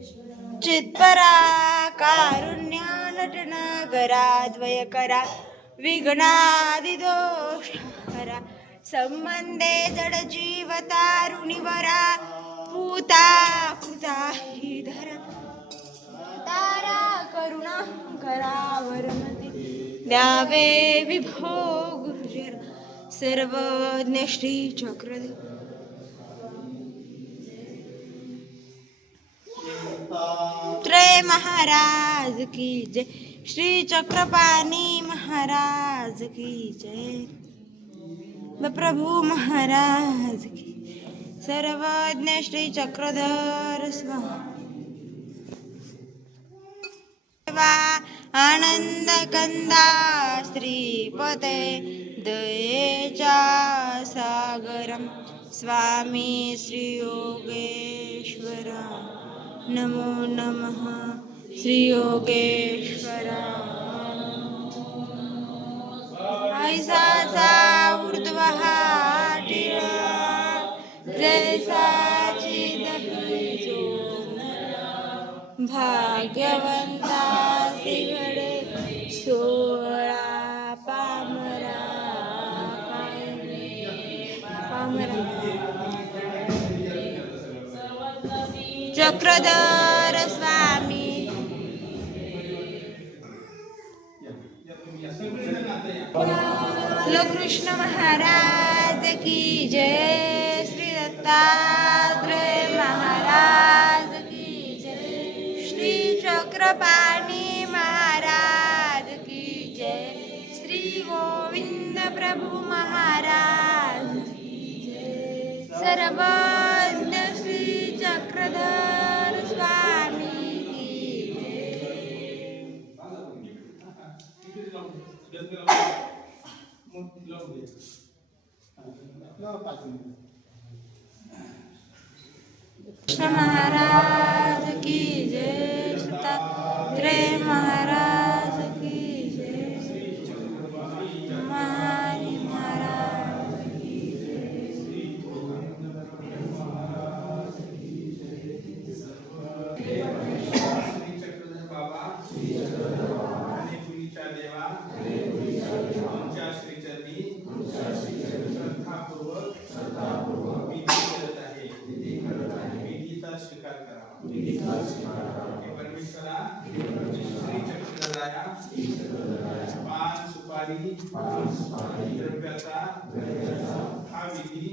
चित्परा कारुण्यानटना करा द्वय करा विघ्नादिदोष हरा संबंधे जड जीव तारुणीवरा पूता कृता हि धरा तारा करुणा करावरमती द्यावे विभो गुरुजर सर्वज्ञ श्री चक्रधर त्रय महाराज की जय श्री चक्रपाणी महाराज की जय प्रभु महाराज की सर्वज्ञ श्री चक्रधर स्वामी आनंद कंदा श्रीपते दयेचा सागरम स्वामी श्री योगेश्वरा नमो नमः श्री योगेश्वरा ऐसाचा ऊर्ध्वः टिळा जैसाची दही भाग्यवंता सिगडे सोळा पामरा चक्रधर स्वामी कृष्ण महाराज की जय श्री दत्तात्रेय महाराज की जय श्री चक्रपाणी महाराज की जय श्री गोविंद प्रभु महाराज की जय सर्वज्ञ श्री चक्रधर स्वामी की कृष्ण महाराज की जय दत्तात्रेय महाराज की जय महारी महाराज की स्वीकार करा परमेश्वरा श्री चक्रधराया पान सुपारी द्रव्याचा हा विधी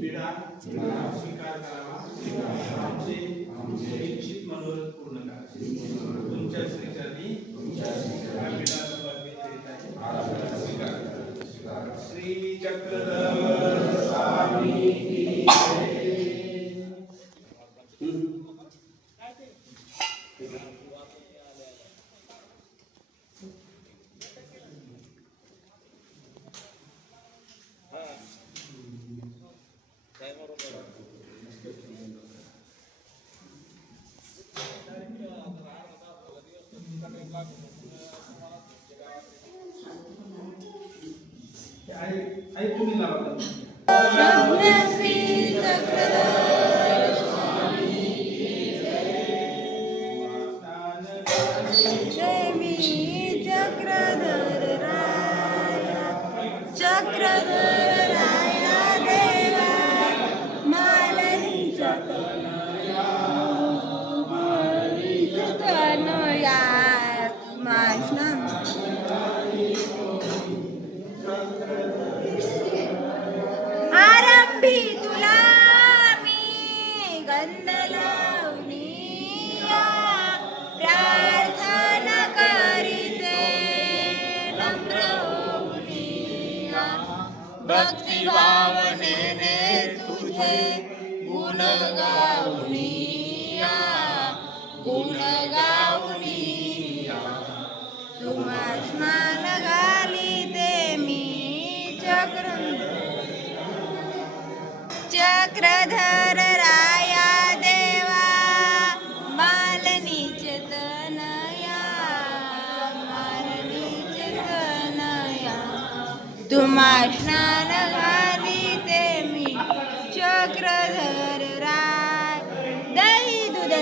पिढा स्वीकार करावा आमचे इच्छित मनोरथ पूर्ण करा तुमच्या श्रीचरणी हा पिढा समर्पित करीत आहे स्वीकार करा श्री चक्रधर स्वामी की जय आई तुम्ही लावा भक्ति भावनेने तुझे गुण गाऊनिया तुम्हा स्नान घाली ते मी चक्रधर राया देवा मालनी चेतनया तुम्हा स्नान घाली ते मी चक्रधर राय दही दूध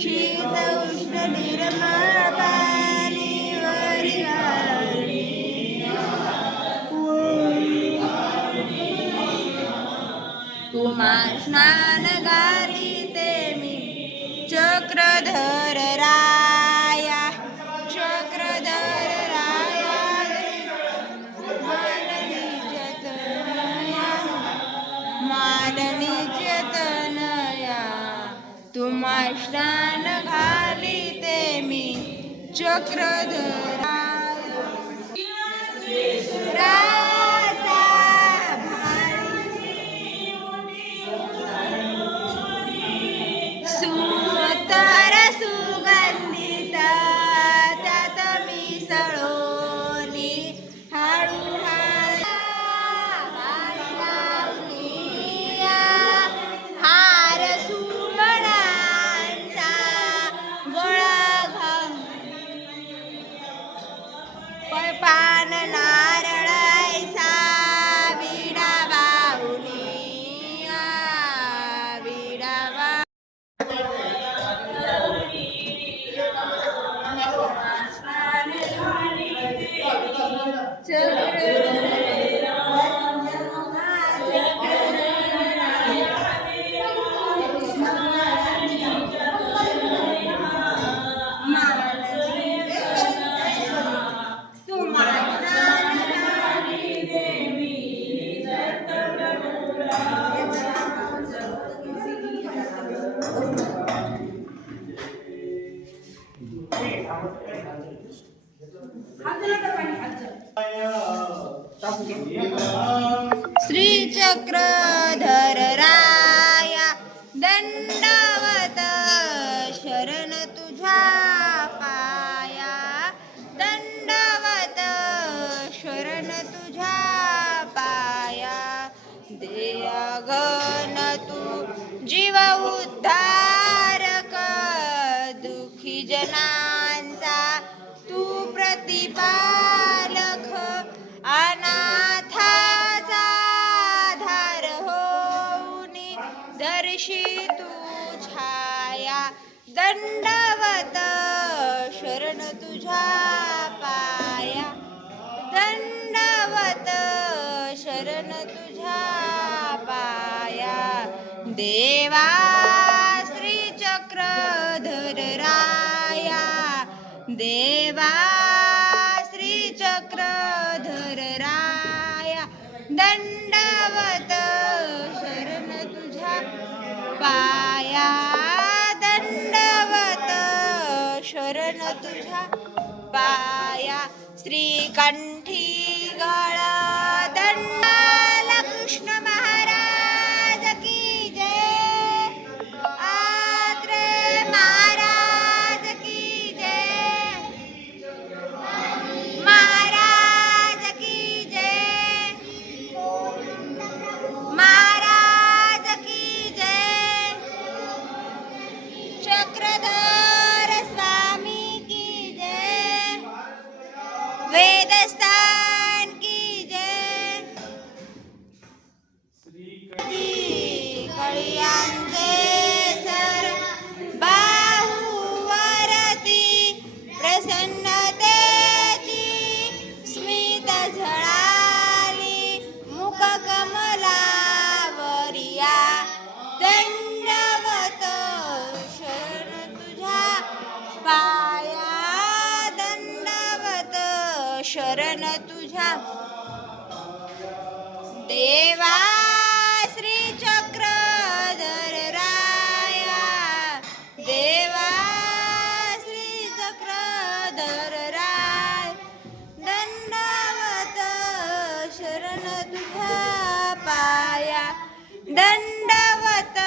शीत उष्ण निर्मळ पाणी वरी घालणी तुम्हा स्नान घालिते मी चक्रधर राया चक्रधर राया मालनी चेतनया तुम्हा स्नान घालिते मी चक्रधर सुतर सुगंधित त्यात मिसळोनी हळू हार सुमणांचा गोळा घाल पान नारळायसा विडा बाहुली विडा श्री चक्रधर राया दंडवत शरण तुझ्या पाया दंडवत शरण तुझ्या पाया देयगन तू जीव उद्धारक दुखी जनांचा तू प्रतिपालक अनाथाचा आधार होऊनी दर्शी तू छाया दंडवत शरण तुझ्या पाया दंडवत शरण तुझ्या पाया देवा श्री चक्रधर राया देवा श्री चक्रधर राया दंडवत शरण तुझ्या पाया दंडवत शरण तुझ्या पाया श्रीकंठी गळा दंडाला कृष्ण महाराज की जय आत्रे महाराज की जय महाराज की जय महाराज की जय चक्रधर स्वामी की जय वेदस्थान की जय कळ्यांचे सर बाहुवरती प्रसन्नतेची स्मित झळाली मुख कमलावरिया दंडवत शरण तुझ्या पाया दंडवत शरण तुझ्या देवा श्री चक्रधर राया देवा श्री चक्रधर राय दंडवत शरण तुझ्या पाया दंडवत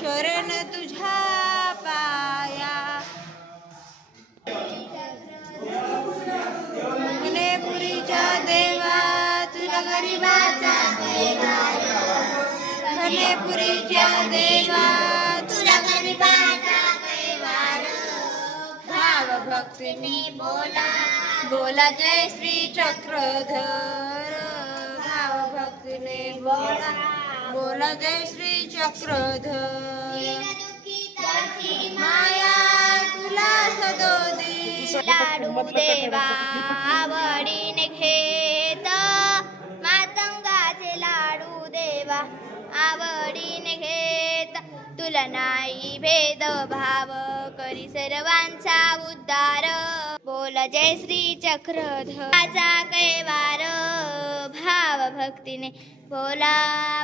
शरण तुझ्या पाया पुरीच्या देवा तुझ्या गरीबाचा पुरीच्या देवा तुझ्या गरीबाचा भाव भक्तीने बोला बोला जय श्री चक्रधर भाव भक्तीने बोला बोला जय श्री चक्रधर माया तुला सदोदिश लाडू देवा आवडीने घेत मातंगाचे लाडू देवा आवडीने घेत तुला नाही भेद भाव करी सर्वांचा उद्धार बोल जय श्री चक्रधराचा कैवार भाव भक्तीने बोला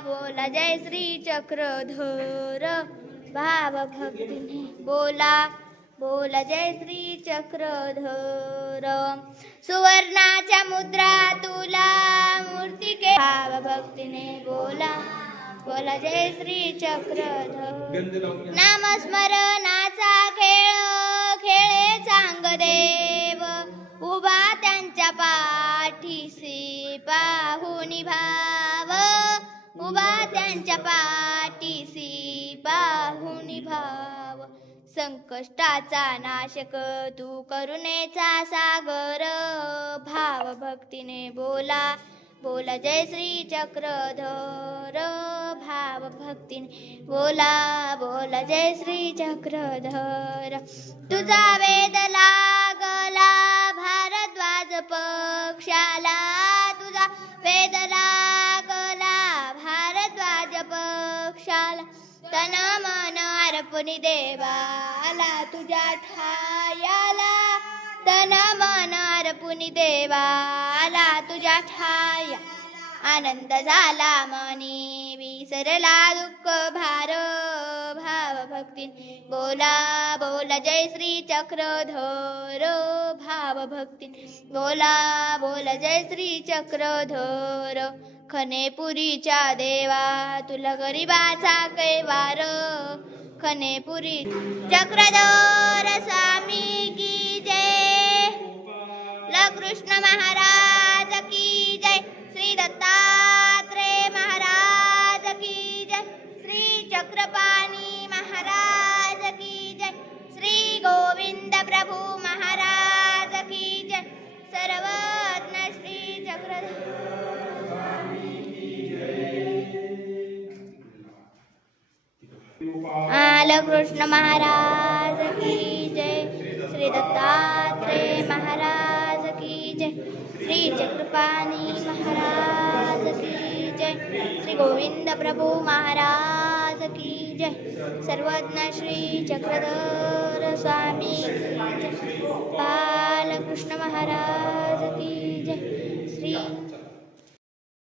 बोला जय श्री चक्रधर भाव भक्तीने बोला बोला जय श्री चक्रधर सुवर्णाच्या मुद्रा तुला मूर्ती के भाव भक्तीने बोला बोला जय श्री चक्रधर नामस्मरणाचा खेळ खेळे चांगदेव उभा त्यांच्या पाठीसी पाहुनी भाव उभा त्यांच्या पाठीसी पाहुनी भाव संकष्टाचा नाशक तू करुणेचा सागर भाव भक्तीने बोला बोला जय श्री चक्रधर भाव भक्तीने बोला बोला जय श्री चक्रधर तुझा वेद लागला भारद्वाज पक्षाला तुझा वेद लागला भारद्वाज पक्षाला तन मन अर्पणी देवाला तुझ्या ठायाला तन मन अर्पणी देवाला तुझ्या ठाया आनंद झाला मनी विसरला दुःख भार भाव भक्तीने बोला बोला जय श्री चक्रधर भाव भक्तीने बोला बोला जय श्री चक्रधर खनेपुरीच्या देवा तुला गरिबाचा कैवार खनेपुरी चक्रधर स्वामी की जय कृष्ण महाराज की जय श्री दत्तात्रेय महाराज की जय श्री चक्रपाणी महाराज की जय श्री गोविंद प्रभु महाराज की जय सर्वज्ञ श्री चक्रधर कृष्ण महाराज की जय श्री दत्तात्रेय महाराज की जय श्री चक्रपाणी महाराज की जय श्री गोविंद प्रभु महाराज की जय सर्वज्ञ श्री चक्रधर स्वामी की जय बालकृष्ण महाराज